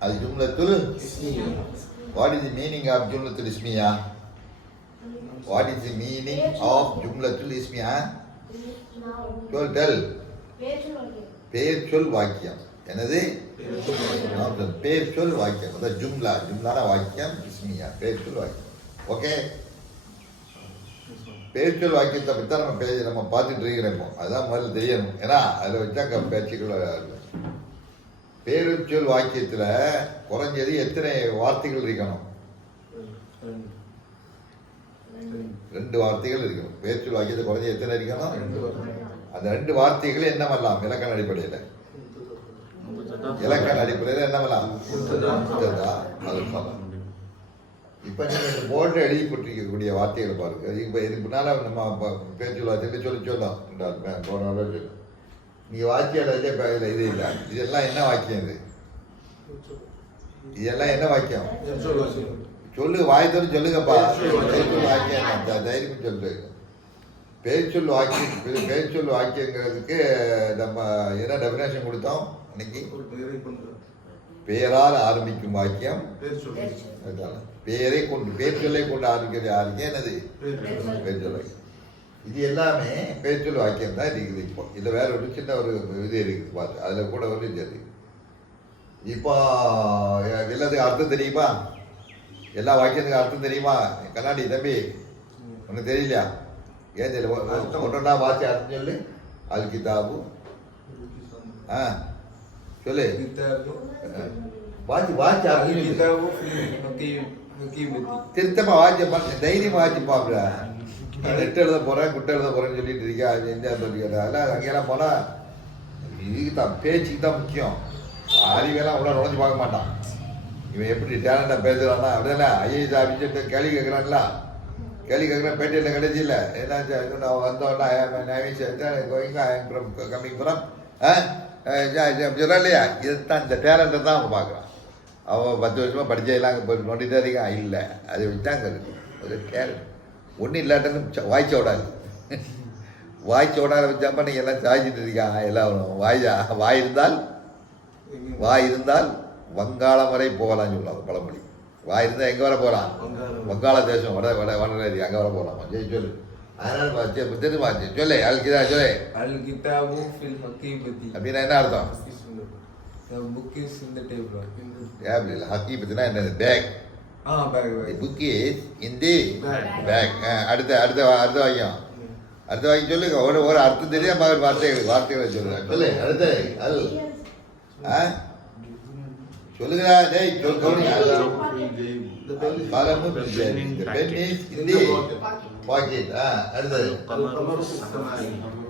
Al-Jumlatul Ismiyah. What is the meaning of Jumlatul Ismiyah? What is the meaning of Jumlatul Ismiyah? Tell. பேர் சொல் வாக்கியம். என்னது? பேர் சொல் வாக்கியம். அதான் ஜும்லா. ஜும்லான வாக்கியம் இஸ்மியா. பேர் சொல் வாக்கியம். ஓகே. பேர் சொல் வாக்கியத்தை பற்றி தான் நம்ம பார்த்துட்டு இருக்கிறோம். அதுதான் முதல்ல தெரியணும். ஏன்னா அதில் வச்சா பேச்சுக்கள். பேர் சொல் வாக்கியத்தில் குறைஞ்சது எத்தனை வார்த்தைகள் இருக்கணும்? 2 வார்த்தைகள் இருக்கணும். பேர் சொல் வாக்கியத்தில் குறைஞ்சது எத்தனை இருக்கணும்? அந்த 2 வார்த்தைகள் என்ன பண்ணலாம்? இலக்கண அடிப்படையில் என்னவெல்லாம் அது சொல்லலாம். இப்போ நீங்கள் போர்டில் எழுதி போட்டிருக்கக்கூடிய வார்த்தைகளை பாருங்க. இப்போ இதுக்கு முன்னால் நம்ம பேச்சு வார்த்தைகளை சொல்லலாம். நீங்கள் வாக்கியம் இது இல்லை. இதெல்லாம் என்ன வாக்கியம்? இதெல்லாம் என்ன வாக்கியம்? சொல்லு, வாய்த்தோடு சொல்லுங்கப்பா. பேச்சொல் வாக்கியம் தைரியம் சொல்லு. பேச்சொல் வாக்கியம். பேச்சொல் வாக்கியங்கிறதுக்கு நம்ம என்ன டெஃபினேஷன் கொடுத்தோம் அன்னைக்கு? பெயரால் ஆரம்பிக்கும் வாக்கியம் பெயரை கொண்டு, பேச்சொல்லை கொண்டு ஆரம்பிக்கிறது யாருக்கு? என்னது? பேச்சொல் வாக்கியம். இது எல்லாமே பேச்சொல் வாக்கியம் தான் இருக்குது. இப்போ இதில் வேற ஒரு சின்ன ஒரு இது இருக்குது பார்த்து, அதில் கூட ஒரு இது இருக்குது. இப்போ எல்லாத்துக்கும் அர்த்தம் தெரியுமா? எல்லா வாக்கியத்துக்கும் அர்த்தம் தெரியுமா? கண்ணாடி தம்பி உனக்கு தெரியலையா? ஏன் தெரியல? ஒன்றா வாட்சி அர்த்தம் சொல்லு. அல் கிதாபு. சொல்லு. வாட்சி வாட்சி திருத்தமா வாட்சி தைரியமா வாட்சி பாக்குற. நெட்டு எழுத போறேன், குட்டை எழுத போறேன்னு சொல்லிட்டு இருக்கா. அதெல்லாம் அங்கெல்லாம் போனா இதுக்கு தான், பேச்சுக்கு தான் முக்கியம். அறிவெல்லாம் உள்ள நுழைஞ்சு பார்க்க மாட்டான். இவன் எப்படி டேலண்டா பேசுறான்னா அப்படின்னா ஐஏஎஸ் ஆஃபீஸர் கேள்வி கேட்கறான்ல. கேள்வி கேட்குறேன். பேட்டியில் கிடைச்சி இல்லை என்ன வந்தோன்னா கம்மிங் புறம் சொல்கிறா இல்லையா? இதுதான் இந்த டேலண்ட்டை தான் அவன் பார்க்குறான். அவன் 10 வருஷமாக படித்ததெல்லாம் இப்போ நோண்டிகிட்டே இருக்கான். இல்லை, அதை வச்சுட்டாங்க ஒரு டேலண்ட். ஒன்றும் இல்லாட்டன்னு வாய்ச்ச விடாது. வாய்ச்ச விடாத வச்சாப்ப நீங்கள் எல்லாம் சாய்ச்சிட்டு இருக்காங்க. எல்லாம் வாய் இருந்தால் வங்காளம் வரை போகலான்னு சொல்லுவாங்க பழமொழி. வாய் இருந்தால் எங்கே வர போகலாம்? வங்காள தேசம் வடநதி அங்கே வர போகலாம். சொல்லு. அதனால தெரியுமா சொல்லு. அல்கிதா சொல்லு. அப்படின்னா என்ன அர்த்தம்? டேபிள் இல்லை. ஹக்கீபத்துனா என்னது? Bag. Book is in the bag. அடுத்த வாக்கியம். அடுத்த வாக்கியம் சொல்லுங்க. ஒரு அர்த்தம் தெரியாம வார்த்தைகளை சொல்லுங்க. சொல்லு. அடுத்த அல் சொல்லுங்க.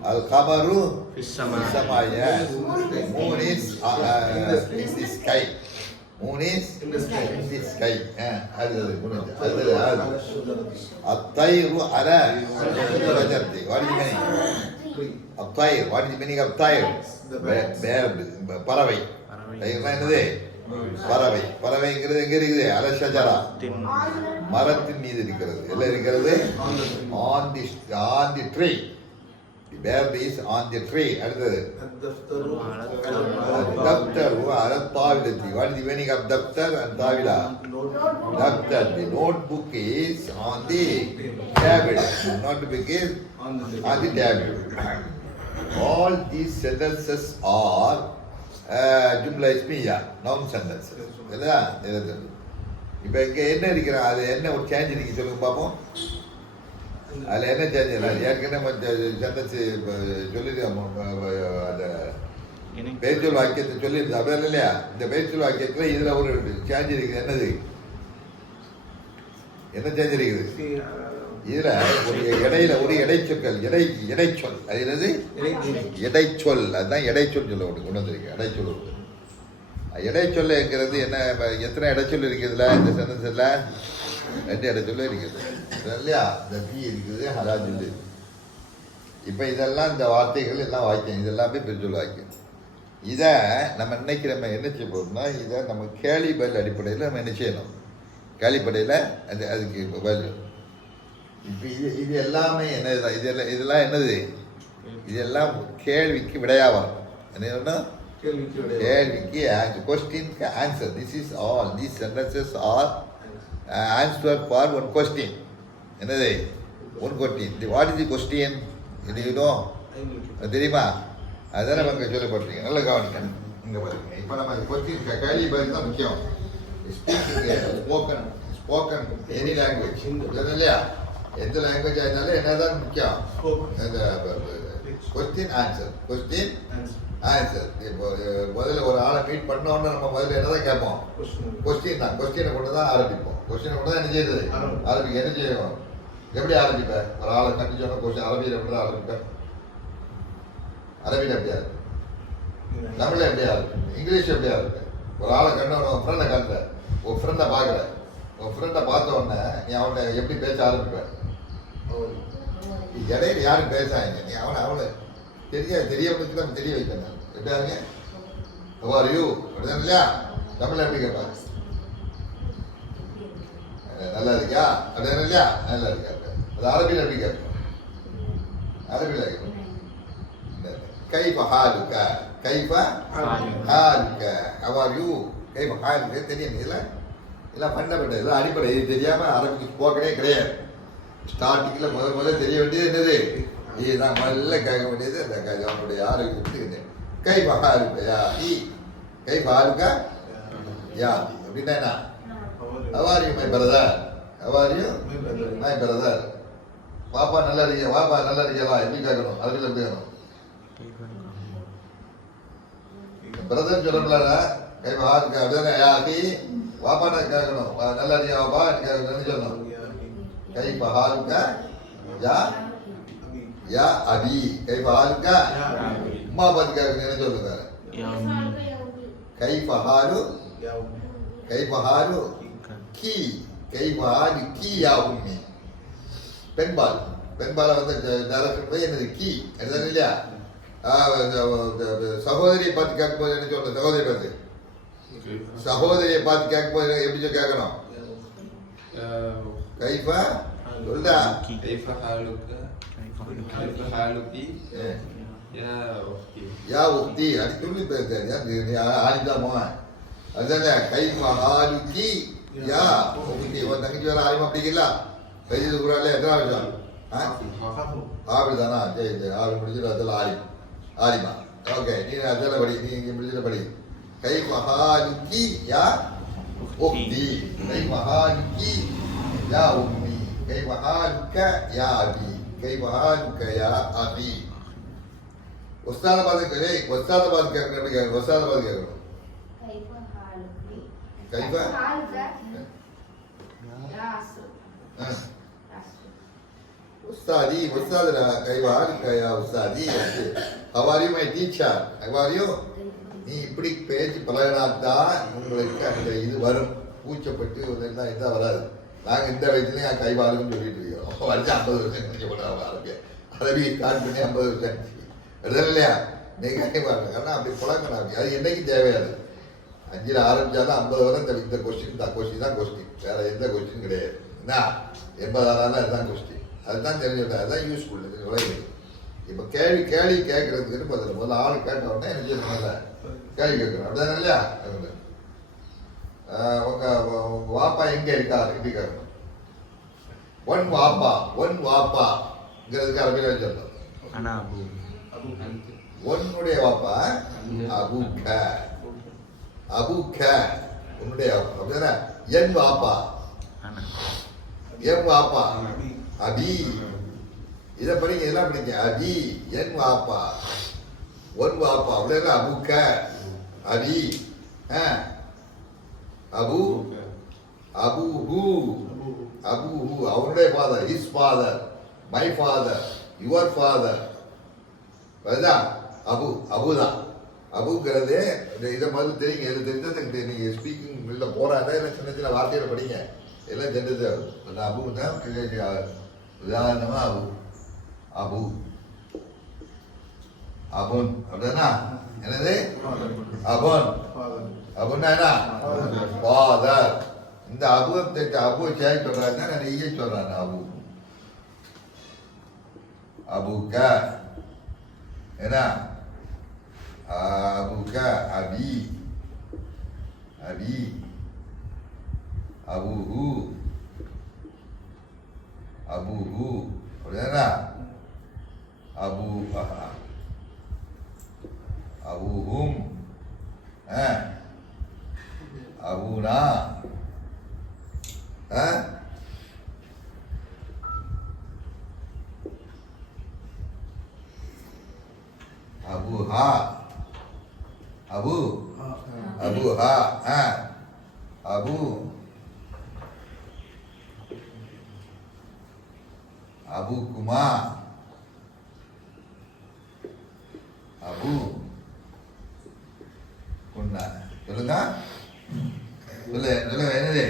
Al-Qamaru Fis-Samai. Moon is in the sky. Moon is in the sky. At-Tayru ala Rajati. What is the meaning? At-Tayr. What is the meaning of Tayr? Bird. Paravai. என்னது? பறவை. பறவைங்கிறது எங்க இருக்குது? அலஷஜரா, மரத்தின் மீது இருக்கிறது. எல்லாம் இருக்கிறது on the tree. The bird is on the tree. அடுத்தது தப்தர் அல தாவிலத்தி. What is the meaning of தப்தர் and தாவிலா? தப்தர். The notebook is on the table. Notebook is on the table. All these sentences are ஜும்லா இஸ்மியா, நவுன் சென்டென்சஸ். இல்லையா? இப்போ இங்கே என்ன இருக்கிறான்? அது என்ன ஒரு சேஞ்ச் இருக்கு சொல்லுங்க பார்ப்போம். அதில் என்ன சேஞ்ச் இல்லை? ஏற்கனவே சென்டென்ஸ் சொல்லியிருக்கோம். அந்த பேச்சொல் வாக்கியத்தை சொல்லியிருந்தோம். அப்படியே இல்லையா? இந்த பேச்சொல் வாக்கியத்தில் இதில் ஒரு சேஞ்ச் இருக்குது. என்னது? என்ன சேஞ்ச் இருக்குது? இதுல ஒரு இடையில ஒரு இடைச்சொற்கள். இடைச்சொல். அது என்னது? இடைச்சொல். அதுதான் இடைச்சொல் சொல்ல கொண்டு வந்திருக்கு. இடைச்சொல். இடைச்சொல்லுங்கிறது என்ன? எத்தனை இடைச்சொல் இருக்குதுல இந்த சென்டென்ஸ்ல? 2 இடைச்சொல் இருக்குது இல்லையா? இந்த பி இருக்குது, ஹராஜ். இப்போ இதெல்லாம் இந்த வார்த்தைகள் எல்லாம் வாக்கியம். இதெல்லாமே பெருச்சொல் வாக்கியம். இதை நம்ம இன்னைக்கு நம்ம என்ன செய்ய போகிறோம்னா, இதை நம்ம கேள்வி பதில் அடிப்படையில் நம்ம என்ன செய்யணும்? கேள்விப்படையில் அதுக்கு பதில். இப்போ இது எல்லாமே என்னது? இதெல்லாம் என்னது? இதெல்லாம் கேள்விக்கு விடையாக வரும். என்ன கேள்விக்கு கொஸ்டின்க்கு answer. This is all. These sentences are answer for one question. என்னது one question. What is the question? You தெரியுமா? அதுதான் நம்ம இங்கே சொல்லப்படுறீங்க. நல்லா கவனிக்கணும். இங்கே பாருங்க, இப்போ நம்ம கொஸ்டின் கேள்வி பதில் தான் முக்கியம். ஸ்பீக்கிங் ஸ்போக்கன் எனி லாங்குவேஜ் இல்லையா? எந்த லாங்குவேஜ் ஆயிருந்தாலும் என்னதான் முக்கியம்? Question answer. Question answer. இப்போ முதல்ல ஒரு ஆளை மீட் பண்ணோன்னு நம்ம முதல்ல என்னதான் கேட்போம்? கொஸ்டின் தான். கொஸ்டினை கொண்டு தான் ஆரம்பிப்போம். கொஸ்டினை கொண்டு தான் என்ன செய்யுது? ஆரம்பிக்க என்ன செய்வோம்? எப்படி ஆரம்பிப்பேன்? ஒரு ஆளை கண்டிச்சோன்னா கொஸ்டின் அரபியில் எப்படி ஆரம்பிப்பேன்? அரபியில் எப்படியா இருக்கு? தமிழில் எப்படியா இருக்கு? இங்கிலீஷ் எப்படியா இருக்கு? ஒரு ஆளை கண்டவன உன் ஃப்ரெண்டை காட்டுற, உன் ஃப்ரெண்டை பார்க்குற, உன் ஃப்ரெண்டை பார்த்த உடனே நீ அவனை எப்படி பேச ஆரம்பிப்பேன்? இடையில யாரும் பேசாங்க, நீ அவனை தெரியவனுக்கு நம்ம தெரிய வைக்கணும். எப்படியாருங்க? ஹவ் யூ அப்படிதான் இல்லையா? தமிழ் எப்படி கேட்பாங்க? நல்லா இருக்கியா அப்படிதான் இல்லையா? நல்லா இருக்கா. அது அரபியில் எப்படி கேட்போம்? அரபியில் கேட்போம். கைஃப ஹாலுக, கைஃப ஹாலுக, ஹவ் ஆர் யூ, கைஃப ஹாலுக தெரியும். இதெல்லாம் ஃபண்டமெண்டல், இதெல்லாம் அடிப்படை. இது தெரியாமல் அரபிக்கு போக்கவே கிடையாது. ஸ்டார்டிங்கில் முதல்ல தெரிய வேண்டியது என்னது? இதுதான் முதல்ல கேட்க வேண்டியது. அந்த அவனுடைய ஆரோக்கியத்துக்கு கைஃப ஹாலுக யா இ, கைஃப ஹாலுக யா அப்படின்னா என்ன? Have are you my brother, have are you my brother. பாப்பா நல்லா இருக்கியா, பாப்பா நல்லா இருக்கியா எப்படி கேட்கணும்? அரபியில் எப்படி கேட்கணும்? பிரதர் சொல்லக்கூடாத, கைஃப ஹாலுக அப்படின்னா யா அபி, வாப்பாட்ட கேட்கணும். நல்லா இருக்கியா வாப்பா கேட்கணும்னு சொல்லணும். கைஃப ஹாலுக யா யா அபி, கைஃப ஹாலுக அம்மா பார்த்து கேட்கணும். என்ன சொல்லுங்க? கைஃப ஹாலு, கைஃப ஹாலு கி, கைஃப ஹாலு கி யா உம்மி. பெண்பால், பெண்பாலை வந்து டைரக்ஷன் போய் என்னது கி என்னது இல்லையா? சகோதரியை பார்த்து கேட்கும்போது என்ன சொல்லணும்? சகோதரியை பார்த்து கேட்கும்போது எப்படி சொல்லி கேட்கணும்? கைஃப சொல்லுடா. கைஃப ஹாலுக, கைஃப ஹாலுகி யா உக்தி. அது சொல்லி பேசுறேன் ஆலிதாமா. அதுதானே கைஃப ஹாலுகி யா உக்தி. உன் தங்கச்சி வேற ஆலிமா அப்படிங்கல? பெரிய குரான்ல எத்தனை வருஷம்? ஆபிதானா? சரி சரி, ஆறு முடிச்சுட்டு அதெல்லாம் ஆலிமா. ஓகே, நீ அதெல்லாம் படி, நீ இங்கே முடிச்சுட்டு படி. கைஃப ஹாலுகி யா உக்தி, கைஃப ஹாலுகி யா உம்மி, கைஃப ஹாலுக யா அபி, கைஃப ஹாலுக யா அபி. உஸ்தாத பார்த்து கேட்கணும். எப்படி கேட்கணும்? உஸ்தாத பார்த்து கேட்கணும். கைஃப உஸ்தாதி, உஸ்தாதுடா. கைஃப ஹாலுக யா உஸ்தாதி. How are you my teacher, how are you. நீ இப்படி பேச்சு பழகினாத்தான் உங்களுக்கு அந்த இது வரும். பூச்சப்பட்டு இதான் வராது. நாங்கள் இந்த வயசுலேயும் கைஃப ஹாலுக்குன்னு சொல்லிட்டு இருக்கோம். வருஷம் 50 வருஷம் கழிச்சு போட்டாங்க. அரபி ஸ்டார்ட் பண்ணி 50 வருஷம் எடுதல் இல்லையா? நீங்கள் கைஃபாங்க. ஆனால் அப்படி பழக்கணும். அது என்னைக்கு தேவையாது. 5ல் ஆரம்பித்தாலும் 50 வரை இந்த கொஸ்டின் தான் கொஸ்டின். வேறு எந்த கொஸ்டின் கிடையாது. என்ன 80 ஆனாலும் அதுதான் கொஸ்டின். அதுதான் தெரிஞ்சுட்டேன். அதுதான் யூஸ்ஃபுல். இது விளையுது. இப்போ கேள்வி கேட்கறதுக்கு முதல்ல ஆள் கேட்ட உடனே என்ன செய்யணும்? கேள்வி கேட்கணும். அப்படிதான் இல்லையா? உங்க வாப்பா எங்க இருக்காரு எப்படி கேட்கணும்? ஒன் வாப்பாங்கிறதுக்கு அரபியில் சொல்லணும். உன்னுடைய வாப்பா அபூக்க, அபூக்க உன்னுடைய வாப்பா. அப்படின்னா என் வாப்பா, என் வாப்பா அபி. இதை படிங்க, இதெல்லாம் படிங்க. அபி என் வாப்பா, ஒன் வாப்பா அப்படின்னா அபூக்க அபி. அபு அபூஹு, அபூஹு அவனுடைய father, his father, my father, your father. அதுதான் அபு. அபுதான் அபுங்கிறது. இதை முதல்ல தெரியுங்க. இது தெரிஞ்சது நீங்கள் ஸ்பீக்கிங் உள்ள போகிறாங்க. இல்லை சின்ன சின்ன வார்த்தையில் படிங்க. எல்லாம் தெரிஞ்சது. அந்த அபு தான் உதாரணமாக அபு, அபு அபுன் அப்படின்னா என்னது? அபுன். அபுன்னா என்ன? ஃபாதர். இந்த அபுவை அபுவை சேஞ்ச் சொல்றாங்க, நிறைய சொல்றாங்க. அபு அபுக்க என்ன? அபுக அபி அபி அபுஹு அபுஹு அப்படிதானா அபு அபுஹும் அபுனா அபுஹா அபு அபுஹா அபு அபுகுமா அபு குன்னா சொல்லுங்க சொல்லுங்க என்னது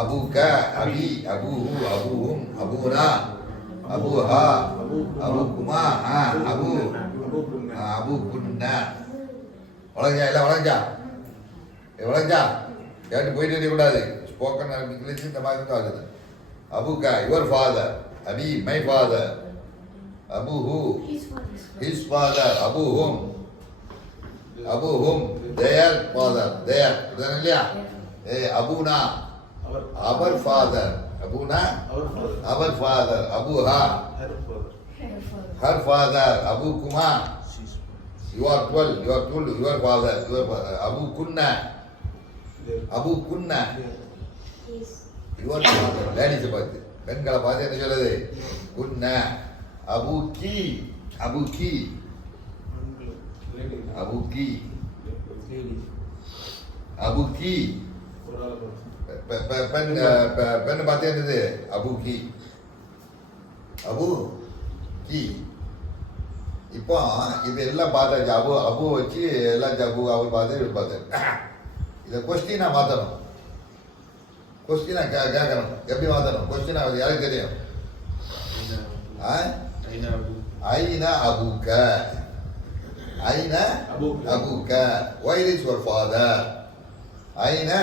அபுக அபி அபுஹு அபுஹும் அபுனா அபுஹா அபுகுமா அபு அபு குன்னா வளர்ந்தா எல்லாம் வளர்ந்தா கேட்டு போயிட்டு இருக்கக்கூடாது ஸ்போக்கன் இங்கிலீஷ் இந்த மாதிரி தான் ஆகுது அபுகா யுவர் ஃபாதர் அபி மை ஃபாதர் அபுஹு his father அபுஹும் their father their இல்லையா அபுனா our father அபுனா our father அபுஹா her father அபுகுமா you are 12 your father அபுகுன்னா your father லேடிஸை பார்த்து பெண்களை பார்த்து என்ன சொல்லுது குன்னா அபுகி அபுகி அபுகி அபுகி பெண்ணை பார்த்து என்னது அபுகி அபு கி இப்போ இது எல்லாம் பார்த்தாச்சு அபு வச்சு எல்லாம் அபு அவர் பார்த்து இவர் பார்த்தேன் இதை கொஸ்டினா மாற்றணும் கொஸ்டினா கேட்கணும் எப்படி மாற்றணும் கொஸ்டினா யாருக்கு தெரியும் Aina அபுக Aina அபுக where is your father Aina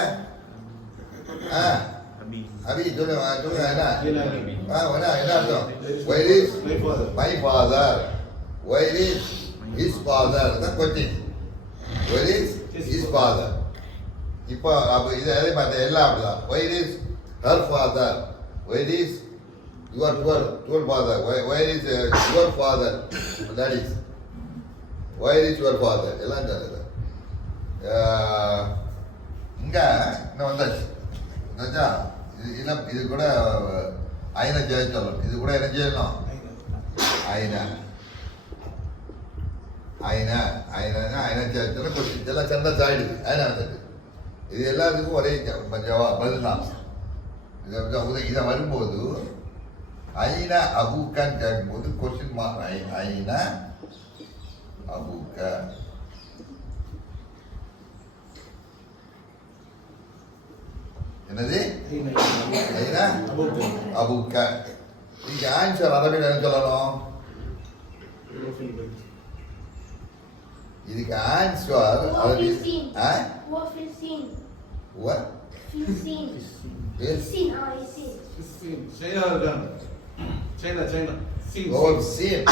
அபி சொல்லுங்க என்ன அர்த்தம் where is my father where is his father தான் question where is his father இப்போ அப்போ இது அதே மாதிரி எல்லாம் அப்படிதான் where is her father where is your 12 father where is your father that is where is your father எல்லாம் சொல்லுது இங்க இன்னும் வந்தாச்சு என்னாச்சா இது கூட ஐநா ஜெய சொல்லணும் இது கூட என்ன செய்யணும் ஐநா ஐநா ஐநா ஐநா ஜெய சொல்ல கொஸ்டின் எல்லாம் சென்டென்ஸ் ஆயிடுது ஐநா வந்துட்டு இது எல்லாத்துக்கும் ஒரே பதில் தான் இதை வரும்போது ஐனா அபுக்கான்னு கேட்கும்போது கொஸ்டின் மார்க் ஐனா அபுக்கா என்னது ஐனா அபுக்கா இங்க ஆன்சர் அரபியில் என்ன சொல்லணும் இதுக்கு answer What? Yes. China. Overseen.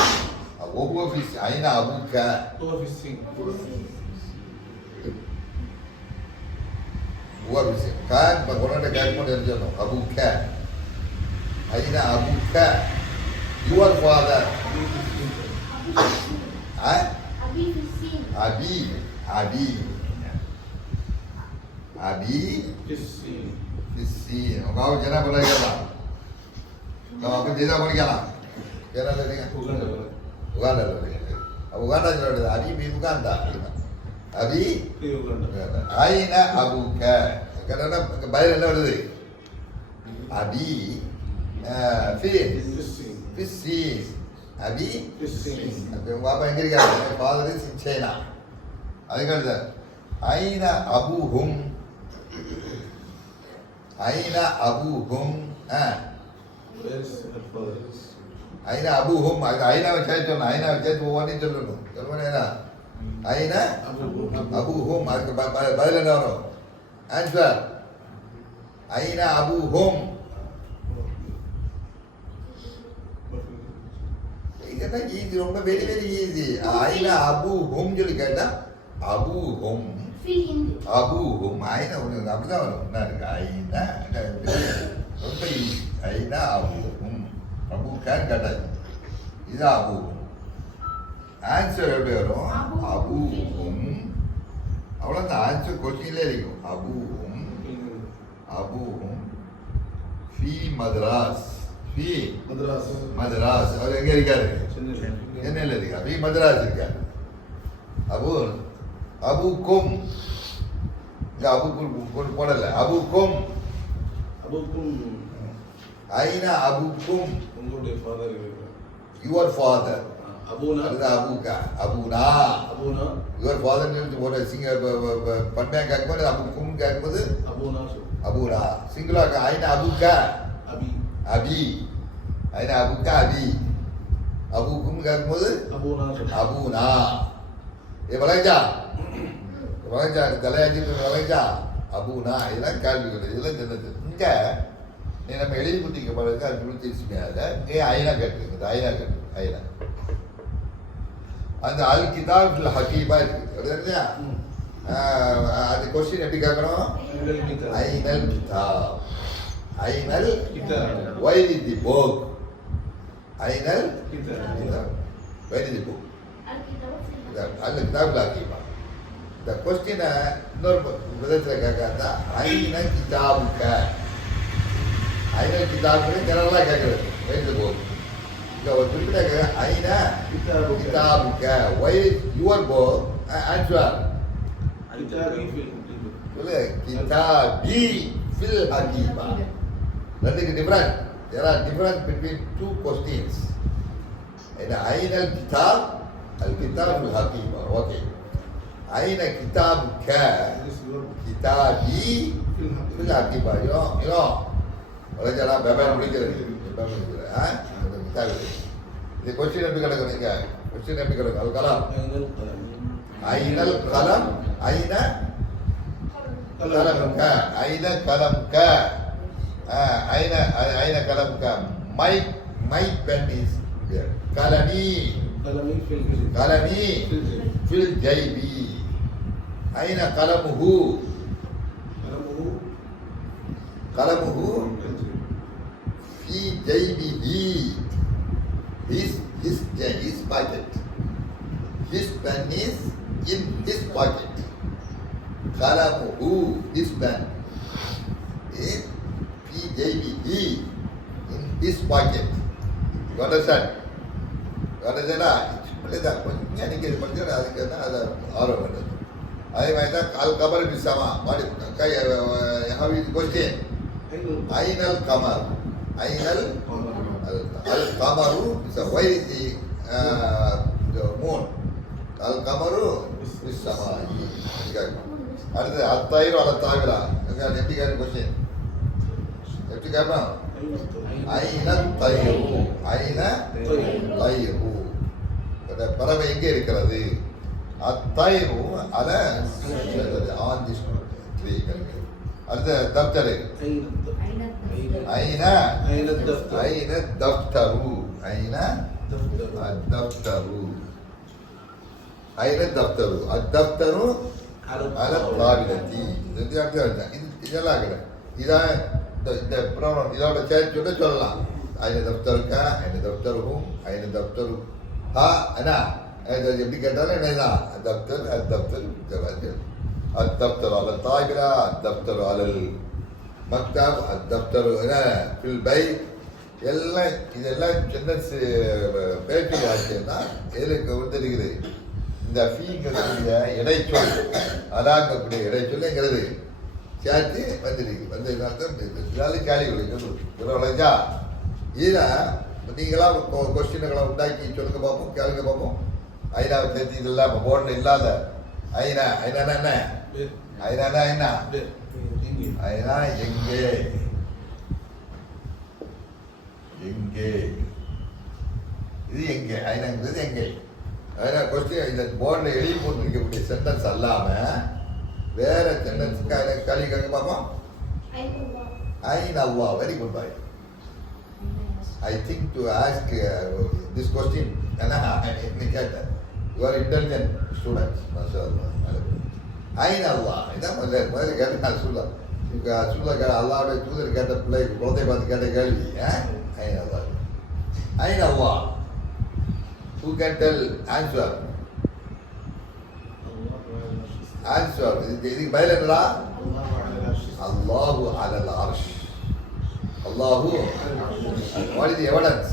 Overseen. Aina abuka. Overseen. Overseen. Kan orang ada kan pun dia jono. Abuka. Aina abuka. Your father. Abi. Kisi. Kau jangan boleh kalah. Kau apa tidak boleh kalah. Jangan lagi. Uganda lagi. Uganda jadi Abi Uganda. Abi. Aina abuka. Kerana bayar apa tu? Abi. Fishing. Abi. Apa yang kira? Father is in China. Ada kata. Aina abuhum. Aina abuhum. Aina abuhum. Aina macam itu. Aina macam itu. Wani itu dulu. Kalau mana Aina? Aina abuhum. Balik mana orang? Answer. Aina abuhum. இதெல்லாம் easy, ரொம்ப very very easy. ஐனா அபு ஹும் சொல்லி கேட்டா அபு ஹும் அபு ஹும் ஐனா ஒன்று அப்படிதான் வரும். என்ன இருக்கு ஐனா ரொம்ப ஈஸி. ஐனா அபு ஹும் அபு கேன் கேட்டாச்சு. இது அபு ஹும். ஆன்சர் எப்படி வரும்? அபு ஹும். அவ்வளோதான் ஆன்சர் கொஸ்டின்லேயே இருக்கும். அபு ஹும் அபு ஹும் ஃபி மദ്രാஸ். ஃபி மദ്രാஸ். அவர் எங்கே இருக்காரு? சென்னையில் இருக்கார். ஃபி மദ്രാஸ் இருக்கார். அபு அபுக்கும் இங்கே அபுக்கும் போடல. அபுக்கும் ஐனா அபுக்கும் உங்களுடைய ஃபாதர் யுவர் ஃபாதர். அபூனா அதுதான் அபுக்கா. அபுனா யுவர் ஃபாதர் போட சிங்க பன்மையாக கேட்கும்போது அபுக்கும் கேட்கும்போது அபூனா அபுனா சிங்குலா. ஐனா அபுக்கா அபி அபி. ஐனா அபுக்கா அபி. அபுக்கும் கேட்கும்போது அபூனா அபுனா. ஏ வளைஞ்சா வளைஞ்சா தலையாச்சி வளைஞ்சா அபுனா. இதெல்லாம் கேள்விகள். இதெல்லாம் சின்னது. இங்கே நீ நம்ம எழுதி குத்திக்க போகிறது அது விழுத்திச்சுமையாக இங்கே ஐநா கேட்டுருக்கு. ஐநா கேட்டு ஐநா அந்த அல் கிதாப் ஹக்கீமா இருக்கு இல்லையா? அந்த கொஸ்டின் எப்படி கேட்கணும்? ஐனல் கிதாப். ஐனல் where is the book? ஐனல் கிதாப் where is the book? அல் கிதாப் ஹக்கீமா. இந்த கொஸ்டினை இன்னொரு விதத்தில் கேட்காதா ஐன கிதாபுக்க. ஐனல் கிதாபுன்னு ஜெனரலாக கேட்குறது where is the book. இங்கே ஒரு குறிப்பிட்ட ஐன கிதாபுக்க where is your book? Answer சொல்லு. கிதாபி ஃபில் ஹக்கீமா. ரெண்டுக்கு different. there are difference between two questions. in ஐனல் கிதாப் அல் கிதாப் ஃபில் ஹக்கீமா. ஓகே. ஐன கிதாபுக்க கிதாபி ஃபில் ஹக்கீமா. யோ வளைஞ்சலாம் பெபன் முடிக்கிறது. இது கொஸ்டின் எப்படி கிடக்கும்? நீங்க கொஸ்டின் எப்படி கிடக்கும்? அல் கலாம் ஐனல் கலம் ஐன கலம்க ஐன கலம்க ஐன ஐன கலம்க மை மை பென் இஸ் கலமி கலமி ஃபில் ஜைபி. ஐன கலமுஹு கலமுஹு fi jaybihi. His pocket. His pen is in his pocket. Qalamuhu, his pen is fi jaybihi, in his pocket. You understand? You understand? கொஞ்சம் நீங்கள் இது பண்ணுறது அதுக்கு தான் அதை ஆர்வம் பண்ணுறது. அதே மாதிரி தான் அல் கமர் பிசாமா மாடி கை ஹவ் இஸ் கொஸ்டின் ஐனல் கமர். ஐனல் அல் கமரு where is the moon? அல் கமரு பிஸ்ஸமாஇ. அடுத்து அத்தாயிரு அல தாவிரா. எப்படி கேட்க கொஸ்டின் எப்படி கேட்போம்? ஐன தைரு ஐன தைரு. பறவை எங்கே இருக்கிறது? அத்தாயிரு அல ஆன் திஸ் ட்ரீ. அடுத்து தப்தரு ஐன ஐன தப்தரு ஐன தப்தரு ஐன தப்தரு அத்தப்தரு அல தாவிலத்தி. இதெல்லாம் கிடையாது. இதான் இந்த ப்ராப்ளம். இதோட சேர்த்து சொல்ல சொல்லலாம். ஐன தப்தருக்கா ஐன தப்தருக்கும் ஐன தப்தரு ஹா என்ன எப்படி கேட்டாலும் என்னதான் தப்தர் அத்தப்தர் الدفتر على الطاولة، الدفتر على المكتب، الدفتر هنا في البيت. எல்லாம் இதெல்லாம் சின்ன பேட்டி ஆச்சுன்னா எதுக்கு வந்துருக்குது? இந்த ஃபீங்கக்கூடிய இடைச்சொல் அதாங்கக்கூடிய இடைச்சொல்லுங்கிறது சேர்த்து வந்துருக்கு. வந்ததுனால்தான் இதெல்லாம் கேள்வி விளைஞ்சா இதில் நீங்களாம் கொஸ்டின்களை உண்டாக்கி சொல்லுங்க பார்ப்போம், கேளுங்க பார்ப்போம். ஐநாவை சேர்த்து இதெல்லாம் போர்டில் இல்லாத ஐநா ஐநானா என்ன? ஐநானா என்ன? ஐநா எங்கே எங்கே? இது எங்கே? ஐநாங்கிறது எங்கே? அதனால் கொஸ்டின் இந்த போர்டில் எழுதி போட்டு இருக்கக்கூடிய சென்டென்ஸ் அல்லாமல் வேற சென்டென்ஸுக்கு கல்வி கேட்க பார்ப்போம். ஐநா அல்லாஹ். Very good boy. I think to ask this question, you are intelligent students, mashallah. Ain Allah, இதான் முதல்ல கேட்ட Rasulullah. Rasulullah கேட்ட அல்லாஹ்வுடைய தூதர் கேட்ட பிள்ளை குழந்தை பார்த்து கேட்ட கேள்வி. Ain Allah. Ain Allah. Who can tell answer? Answer. இதுக்கு பதில் என்னடா? Allahu ala al-arsh. Allahu. What is the evidence?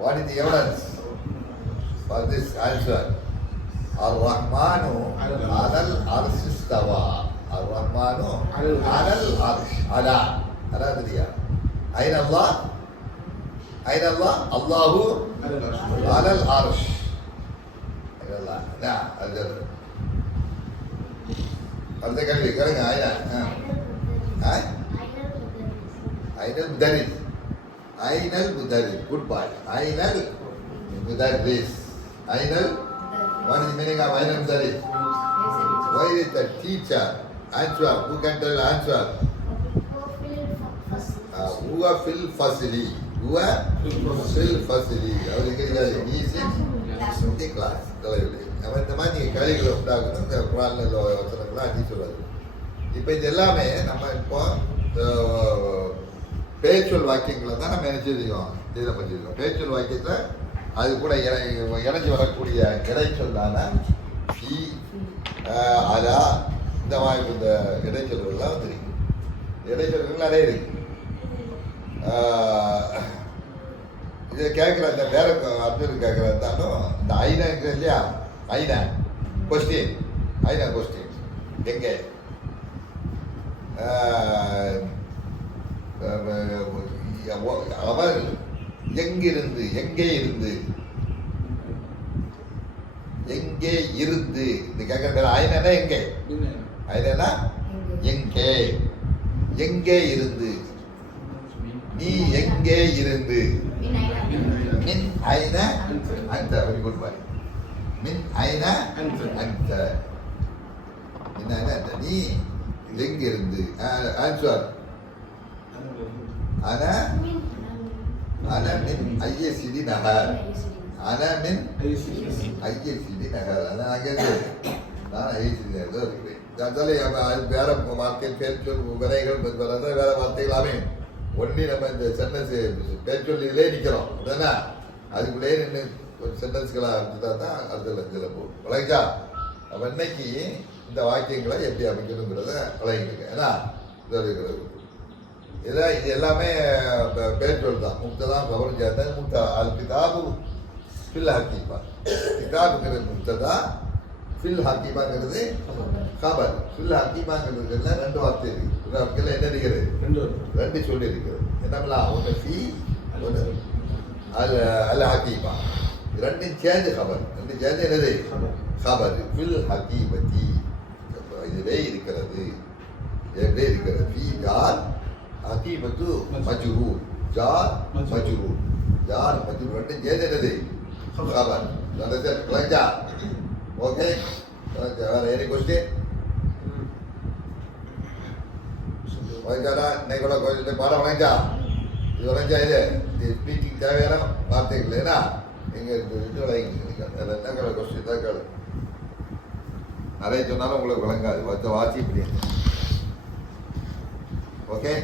What is the evidence for this answer? Ar-Rahmanu ala al-arsh istawa. Ar-Rahmanu ala al-arsh. Ala. Ala தெரியா? Ain Allah? Ain Allah? Allahu ala al-arsh. Ain Allah. Nah, அடுத்த கேள்வி கேளுங்க. Ainal Mudarris. Ainal Mudarris. Good boy. Ainal Mudarris. Ainal. What is the meaning of Ainal Mudarris? Why is the teacher? Answer. Who can tell answer? Huwa fil fasli. Huwa fil fasli. அவருக்கு he is in the class. அவன் இந்த மாதிரி கேள்விகளை உண்டாகணும். இந்த குரானில் வசனங்கள்லாம் அடி சொல்லுவார். இப்போ இது எல்லாமே நம்ம இப்போ பேச்சொல் வாக்கியங்களை தான் நம்ம என்ன செய்திருக்கோம், இதில் பண்ணியிருக்கோம். பேச்சொல் வாக்கியத்தை அது கூட இணைஞ்சு வரக்கூடிய இடைச்சொல்லான ஈ அதா இந்த வாய்ப்பு இந்த இடைச்சொல்கள்லாம் வந்துருக்கு. இடைச்சொல்கள் நிறைய இருக்கு. இதை கேட்குற இந்த வேற அர்த்தம் கேட்குறதாலும் இந்த ஐநாங்கிற இல்லையா, ஐநா கொஸ்டின், ஐநா கொஸ்டின் எங்கே அவர் எங்கிருந்து, எங்கே இருந்து, எங்கே இருந்து இந்த கேட்குற ஐநா எங்கே, ஐநா எங்கே, எங்கே இருந்து, நீ எங்கே இருந்து, மின் ஐன அந்த வெரி குட் பாய், மின் ஐன அந்த மின் ஐன அந்த நீ எங்கிருந்து. ஆன்சர் அன அன மின் ஐயசிடி நகர், அன மின் ஐயசிடி நகர். அதான் அங்கே நான் ஐயசிடி நகர் தான் இருக்கிறேன். அதனால வேற வார்த்தை பேர் சொல் வினைகள் வேற வார்த்தைகளாமே ஒன்றி நம்ம இந்த சென்டென்ஸ் பேச்சொல்லிகளே நிற்கிறோம் அப்படின்னா அதுக்குள்ளேயே நின்று சென்டென்ஸ்களாக இருந்துட்டா தான் அடுத்த இதில் போகும். விளங்கிச்சா? அப்போ இன்னைக்கு இந்த வாக்கியங்களை எப்படி அமைக்கணுங்கிறத விளங்கிடுங்க. ஏன்னா இதில் இது எல்லாமே பேச்சொல் தான். முக்ததான் கவனம் சேர்த்தா முக்தா அது கிதாபு ஃபில் ஹக்கீமா. கிதாபுங்கிறது முக்ததா, ஃபில் ஹக்கீமாங்கிறது கபர். ஃபில் ஹக்கீமாங்கிறதுல ரெண்டு வார்த்தை இருக்கு. என்ன இருக்கிறது? ரெண்டு சொல்லி இருக்கிறது. என்னமெல்லாம் ஒன்று ஃபி, ஒன்று அல் அல் ஹக்கீமா. ரெண்டும் சேர்ந்து கபர். ரெண்டு சேர்ந்து என்னது? கபர். ஃபில் ஹக்கீமதி இதிலே இருக்கிறது. எப்படி இருக்கிறது? ஃபி ஜார் ஹக்கீமத்து மஜ்ரூர். ஜார் மஜ்ரூர். ஜார் மஜ்ரூர் ரெண்டும் சேர்ந்து என்னது? கபர். விளங்கா? ஓகே. வேற எனி கொஸ்டின்? வழங்காடா இன்னைக்கு கூட கொஞ்சம் பாடம் வழங்கா. இது வழங்கா இது ஸ்பீக்கிங் தேவையான வார்த்தைகள். ஏன்னா நீங்கள் இது வழங்கிங்க என்ன கேளு, கொஸ்டின் தான் கேளு. நிறைய சொன்னாலும் உங்களுக்கு விளங்காது. வாட்சி இப்படி. ஓகே.